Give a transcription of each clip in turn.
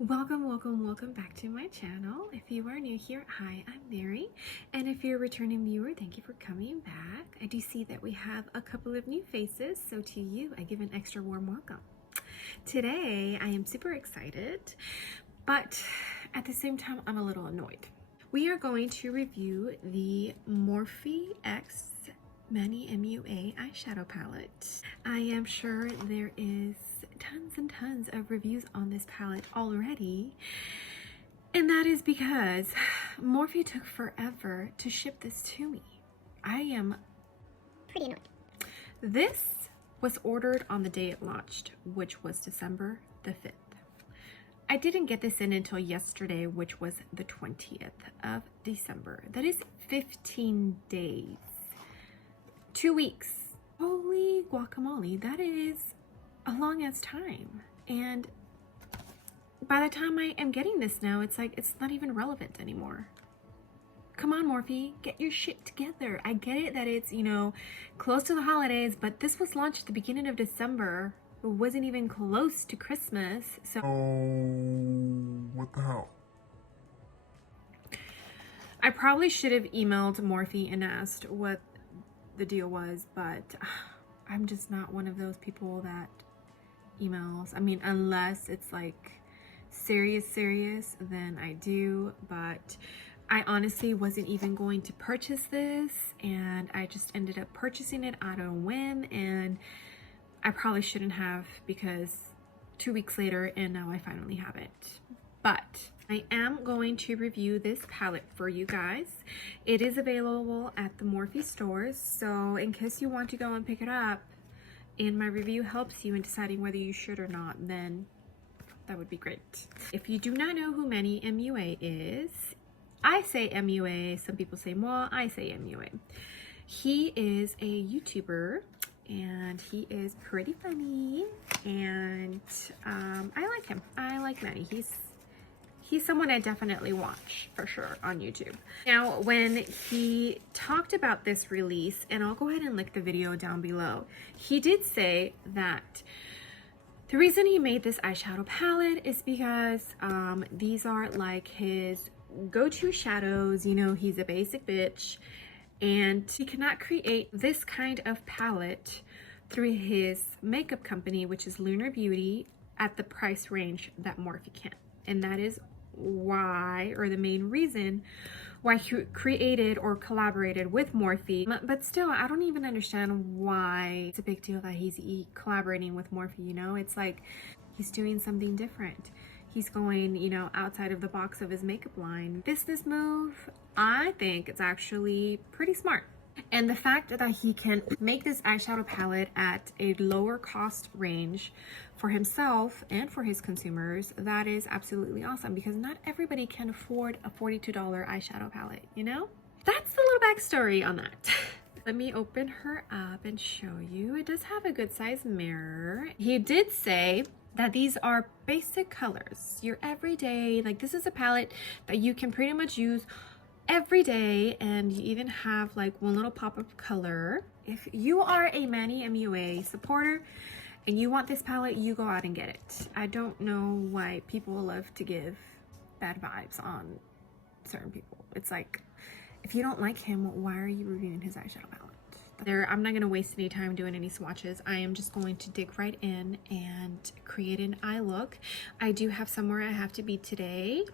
Welcome back to my channel. If you are new here, hi, I'm Mary. And if you're a returning viewer, thank you for coming back. I do see that we have a couple of new faces, so to you, I give an extra warm welcome. Today, I am super excited, but at the same time, I'm a little annoyed. We are going to review the Morphe X Manny MUA eyeshadow palette. I am sure there is tons and tons of reviews on this palette already, and that is because Morphe took forever to ship this to me. I am pretty annoyed. This was ordered on the day it launched, which was December the 5th. I didn't get this in until yesterday, which was the 20th of December. That is 15 days. 2 weeks. Holy guacamole, that is a long ass time. And by the time I am getting this now, it's like it's not even relevant anymore. Come on, Morphe, get your shit together. I get it that it's, you know, close to the holidays, but this was launched at the beginning of December. It wasn't even close to Christmas, so what the hell? I probably should have emailed Morphe and asked what the deal was, but I'm just not one of those people that emails. I mean, unless it's like serious, then I do, but I honestly wasn't even going to purchase this, and I just ended up purchasing it out of a whim, and I probably shouldn't have, because 2 weeks later and now I finally have it. But I am going to review this palette for you guys. It is available at the Morphe stores, so in case you want to go and pick it up and my review helps you in deciding whether you should or not, then that would be great. If you do not know who Manny MUA is, I say MUA, some people say MUA, I say MUA. He is a YouTuber and he is pretty funny, and I like him. I like Manny. He's someone I definitely watch for sure on YouTube. Now, when he talked about this release, and I'll go ahead and link the video down below, he did say that the reason he made this eyeshadow palette is because these are like his go-to shadows. You know, he's a basic bitch, and he cannot create this kind of palette through his makeup company, which is Lunar Beauty, at the price range that Morphe can. And that is why, or the main reason why he created or collaborated with Morphe. But still, I don't even understand why it's a big deal that he's collaborating with Morphe, you know? It's like he's doing something different. He's going, you know, outside of the box of his makeup line. This move, I think it's actually pretty smart. And the fact that he can make this eyeshadow palette at a lower cost range for himself and for his consumers, that is absolutely awesome, because not everybody can afford a $42 eyeshadow palette, you know? That's the little backstory on that. Let me open her up and show you. It does have a good size mirror. He did say that these are basic colors, your everyday, like this is a palette that you can pretty much use every day, and you even have like one little pop of color. If you are a Manny MUA supporter and you want this palette, you go out and get it. I don't know why people love to give bad vibes on certain people. It's like, if you don't like him, why are you reviewing his eyeshadow palette? I'm not going to waste any time doing any swatches. I am just going to dig right in and create an eye look. I do have somewhere I have to be today,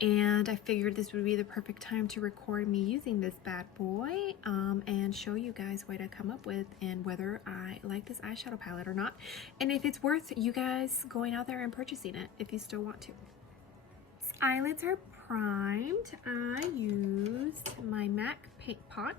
and I figured this would be the perfect time to record me using this bad boy and show you guys what I come up with and whether I like this eyeshadow palette or not, and if it's worth you guys going out there and purchasing it if you still want to. Eyelids are primed. I used my MAC paint pot,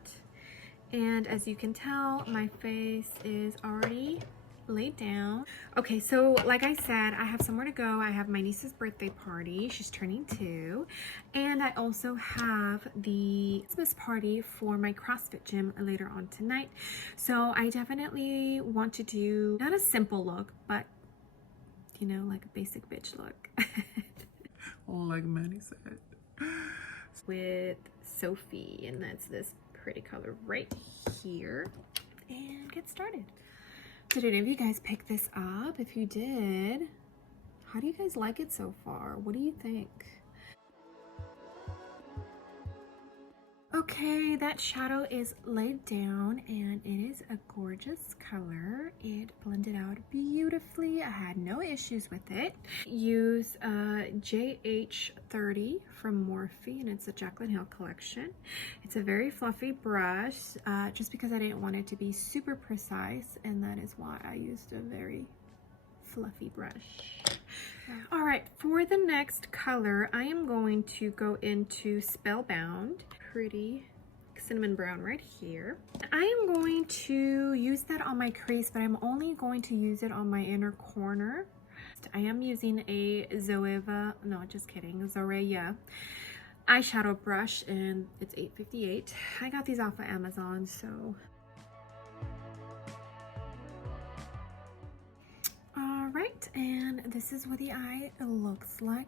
and as you can tell, my face is already laid down. Okay, so like I said, I have somewhere to go. I have my niece's birthday party. She's turning 2. And I also have the Christmas party for my CrossFit gym later on tonight. So I definitely want to do not a simple look, but you know, like a basic bitch look. Like Manny said. With Sophie, and that's this pretty color right here. And get started. Did any of you guys pick this up? If you did, How do you guys like it so far? What do you think? Okay, that shadow is laid down and it is a gorgeous color. It blended out beautifully. I had no issues with it. Use JH30 from Morphe, and it's a Jaclyn Hill collection. It's a very fluffy brush, just because I didn't want it to be super precise, and that is why I used a very fluffy brush. All right, for the next color, I am going to go into Spellbound. Pretty cinnamon brown right here. I am going to use that on my crease, but I'm only going to use it on my inner corner. I am using a Zoeva, no, just kidding, Zoreya eyeshadow brush, and it's $8.58. I got these off of Amazon, so. Alright, and this is what the eye looks like.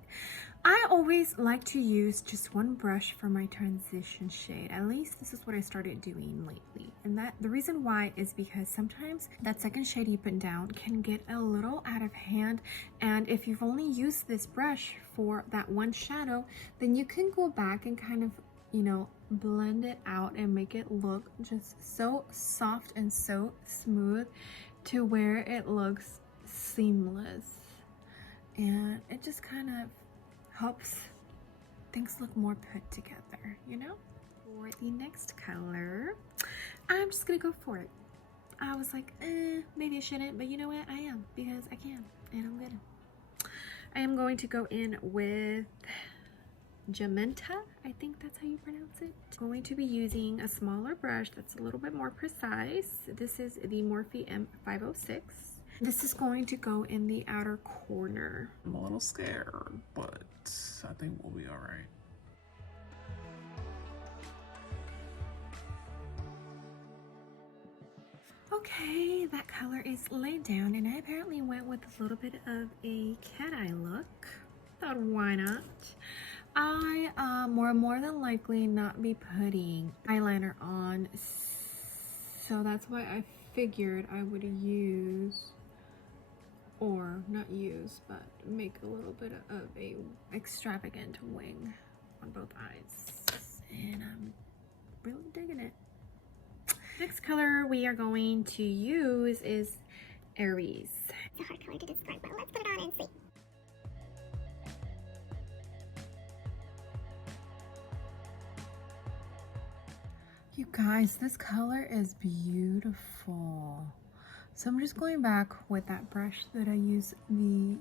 I always like to use just one brush for my transition shade. At least this is what I started doing lately. And that the reason why is because sometimes that second shade you put down can get a little out of hand. And if you've only used this brush for that one shadow, then you can go back and kind of, you know, blend it out and make it look just so soft and so smooth to where it looks seamless, and it just kind of helps things look more put together, you know. For the next color, I'm just gonna go for it. I was like, maybe I shouldn't, but you know what, I am, because I can, and I'm gonna. I am going to go in with Jamenta, I think that's how you pronounce it. I'm going to be using a smaller brush that's a little bit more precise. This is the Morphe M506. This is going to go in the outer corner. I'm a little scared, but I think we'll be all right. Okay, that color is laid down, and I apparently went with a little bit of a cat eye look. Thought, why not? I more than likely not be putting eyeliner on, so that's why I figured I would use, or not use, but make a little bit of a extravagant wing on both eyes, and I'm really digging it. Next color we are going to use is Aries. It's a hard color to describe, but let's put it on and see. You guys, this color is beautiful. So I'm just going back with that brush that I use the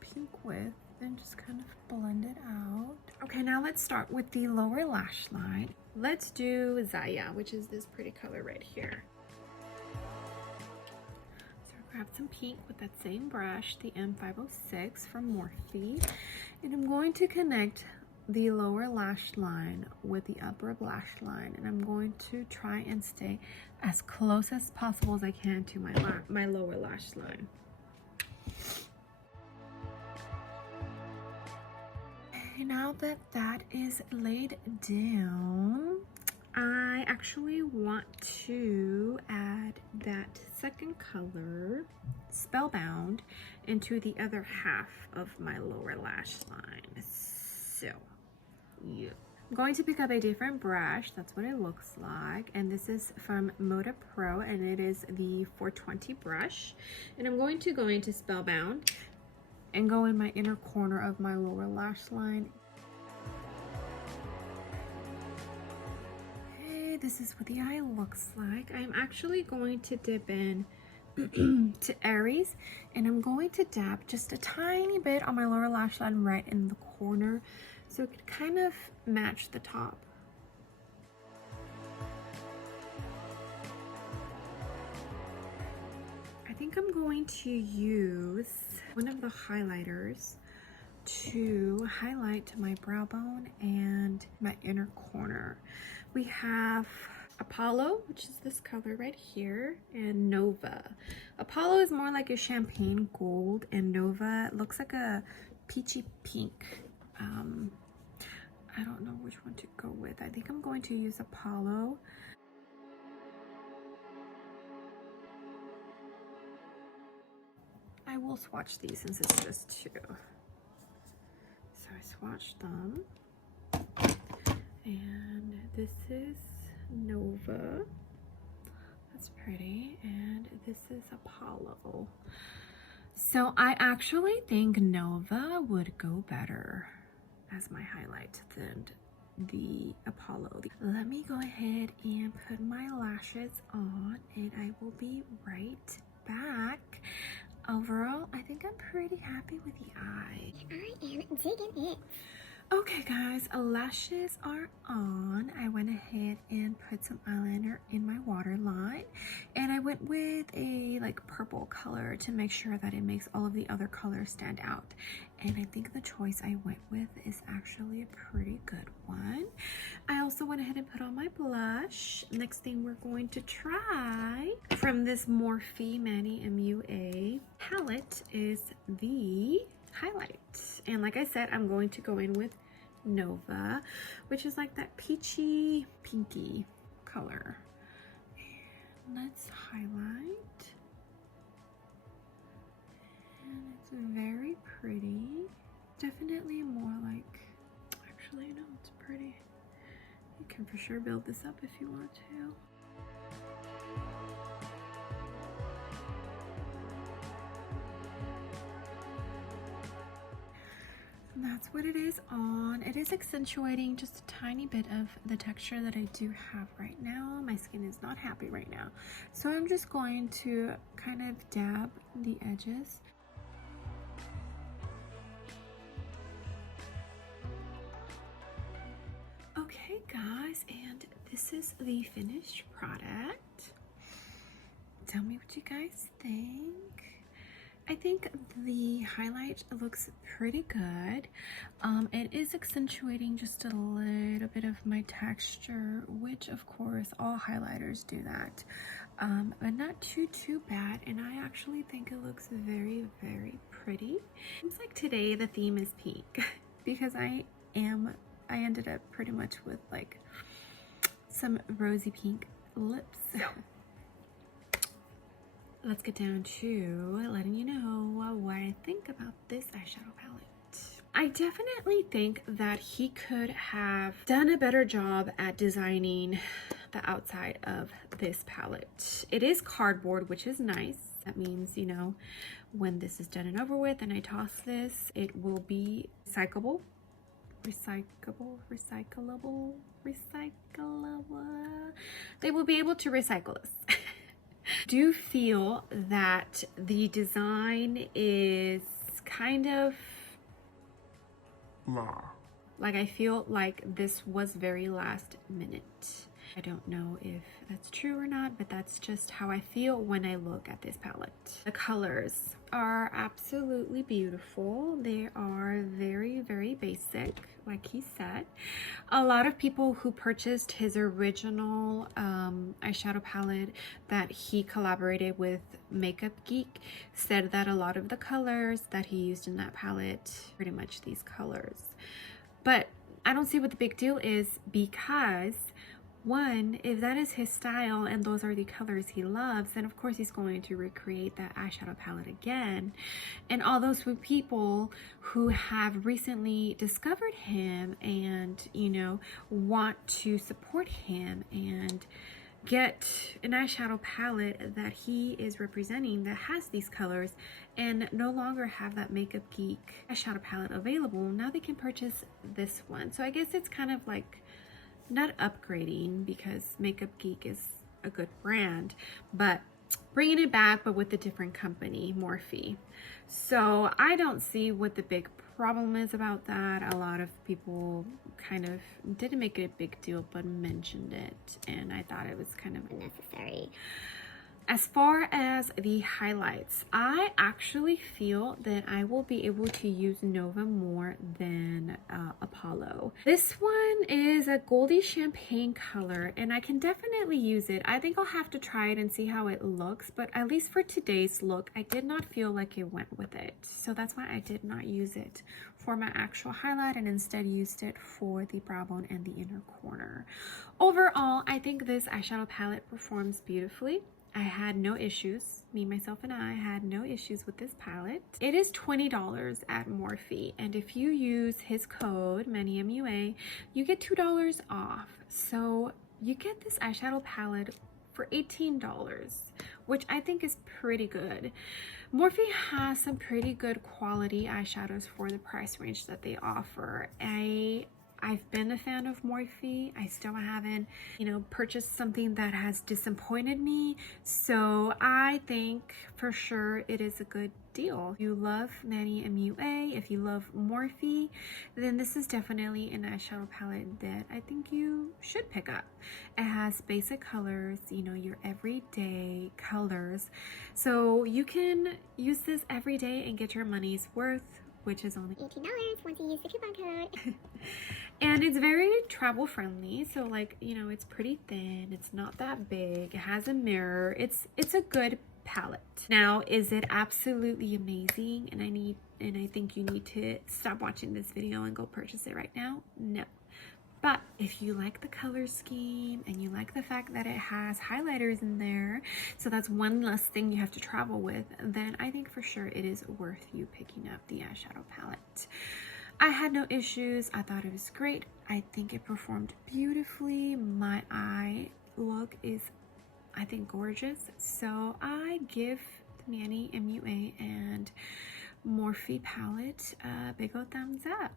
pink with and just kind of blend it out. Okay, now let's start with the lower lash line. Let's do Zaya, which is this pretty color right here. So grab some pink with that same brush, the M506 from Morphe, and I'm going to connect the lower lash line with the upper lash line, and I'm going to try and stay as close as possible as I can to my lower lash line. Okay, now that that is laid down, I actually want to add that second color, Spellbound, into the other half of my lower lash line. So yeah, I'm going to pick up a different brush. That's what it looks like, and this is from Moda Pro, and it is the 420 brush, and I'm going to go into Spellbound and go in my inner corner of my lower lash line. Okay, this is what the eye looks like. I'm actually going to dip in to Aries, and I'm going to dab just a tiny bit on my lower lash line right in the corner, so it could kind of match the top. I think I'm going to use one of the highlighters to highlight my brow bone and my inner corner. We have Apollo, which is this color right here, and Nova. Apollo is more like a champagne gold, and Nova looks like a peachy pink. I don't know which one to go with. I think I'm going to use Apollo. I I will swatch these since it's just two. So I swatched them. And this is Nova. That's pretty. And this is Apollo. So I actually think Nova would go better as my highlight than the Apollo. Let me go ahead and put my lashes on and I will be right back. Overall, I think I'm pretty happy with the eye. I am digging it. Okay guys, lashes are on. I went ahead and put some eyeliner in my waterline and I went with a like purple color to make sure that it makes all of the other colors stand out. And I think the choice I went with is actually a pretty good one. I also went ahead and put on my blush. Next thing we're going to try from this Morphe Manny MUA palette is the highlight. And like I said, I'm going to go in with Nova, which is like that peachy pinky color. And let's highlight. And it's very pretty. Definitely more like, actually no, it's pretty. You can for sure build this up if you want to. That's what it is on. It is accentuating just a tiny bit of the texture that I do have right now. My skin is not happy right now. So I'm just going to kind of dab the edges. Okay guys, and this is the finished product. Tell me what you guys think. I think the highlight looks pretty good. It is accentuating just a little bit of my texture, which of course all highlighters do that, but not too bad. And I actually think it looks very pretty. Seems like today the theme is pink because I ended up pretty much with like some rosy pink lips. Let's get down to letting you know what I think about this eyeshadow palette. I definitely think that he could have done a better job at designing the outside of this palette. It is cardboard, which is nice. That means, you know, when this is done and over with and I toss this, it will be recyclable. They will be able to recycle this. Do feel that the design is kind of like, I feel like this was very last minute. I don't know if that's true or not, but that's just how I feel when I look at this palette. The colors are absolutely beautiful. They are very basic, like he said. A lot of people who purchased his original eyeshadow palette that he collaborated with Makeup Geek said that a lot of the colors that he used in that palette, pretty much these colors. But I don't see what the big deal is, because one, if that is his style and those are the colors he loves, then of course he's going to recreate that eyeshadow palette again. And all those people who have recently discovered him and, you know, want to support him and get an eyeshadow palette that he is representing that has these colors and no longer have that Makeup Geek eyeshadow palette available, now they can purchase this one. So I guess it's kind of like not upgrading, because Makeup Geek is a good brand, but bringing it back, but with a different company, Morphe. So I don't see what the big problem is about that. A lot of people kind of didn't make it a big deal, but mentioned it, and I thought it was kind of unnecessary. As far as the highlights, I actually feel that I will be able to use Nova more than Apollo. This one is a goldy champagne color, and I can definitely use it. I think I'll have to try it and see how it looks, but at least for today's look, I did not feel like it went with it. So that's why I did not use it for my actual highlight and instead used it for the brow bone and the inner corner. Overall, I think this eyeshadow palette performs beautifully. I had no issues. Me, myself, and I had no issues with this palette. It is $20 at Morphe, and if you use his code, Manny MUA, you get $2 off. So you get this eyeshadow palette for $18, which I think is pretty good. Morphe has some pretty good quality eyeshadows for the price range that they offer. I've been a fan of Morphe. I still haven't, purchased something that has disappointed me. So I think for sure it is a good deal. If you love Manny MUA, if you love Morphe, then this is definitely an eyeshadow palette that I think you should pick up. It has basic colors, your everyday colors. So you can use this every day and get your money's worth, which is only $18 once you use the coupon code. And it's very travel friendly, so like, it's pretty thin, it's not that big, it has a mirror, it's a good palette. Now, is it absolutely amazing and I think you need to stop watching this video and go purchase it right now? No. But if you like the color scheme and you like the fact that it has highlighters in there, so that's one less thing you have to travel with, then I think for sure it is worth you picking up the eyeshadow palette. I had no issues. I thought it was great. I think it performed beautifully. My eye look is, I think, gorgeous. So I give the Manny MUA and Morphe palette a big old thumbs up.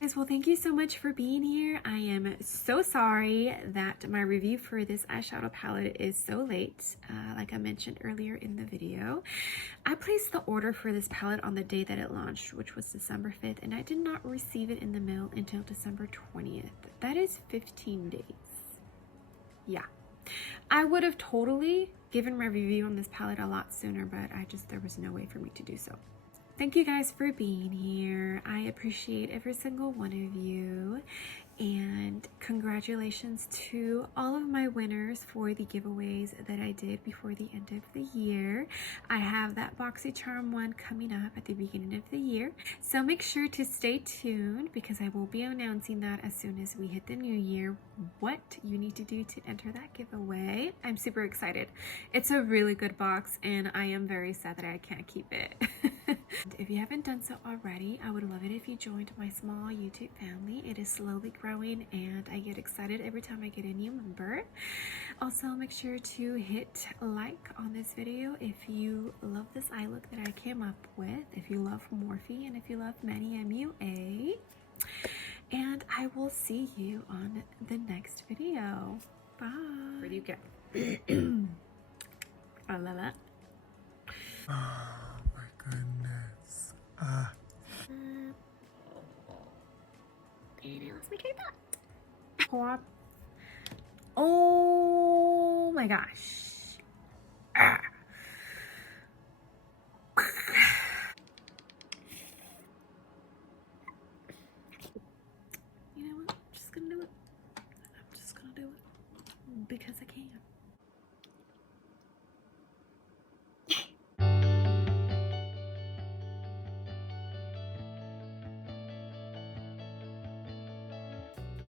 Guys, well, thank you so much for being here. I am so sorry that my review for this eyeshadow palette is so late. Like I mentioned earlier in the video, I placed the order for this palette on the day that it launched, which was December 5th, and I did not receive it in the mail until December 20th. That is 15 days. Yeah. I would have totally given my review on this palette a lot sooner, but there was no way for me to do so. Thank you guys for being here. I appreciate every single one of you. And congratulations to all of my winners for the giveaways that I did before the end of the year. I have that BoxyCharm one coming up at the beginning of the year. So make sure to stay tuned because I will be announcing that as soon as we hit the new year, what you need to do to enter that giveaway. I'm super excited. It's a really good box and I am very sad that I can't keep it. If you haven't done so already, I would love it if you joined my small YouTube family. It is slowly growing and I get excited every time I get a new member. Also, make sure to hit like on this video if you love this eye look that I came up with, if you love Morphe, and if you love Manny MUA. And I will see you on the next video. Bye. Where do you get? I love it. Oh my goodness. And I lost my train of thought. Oh my gosh.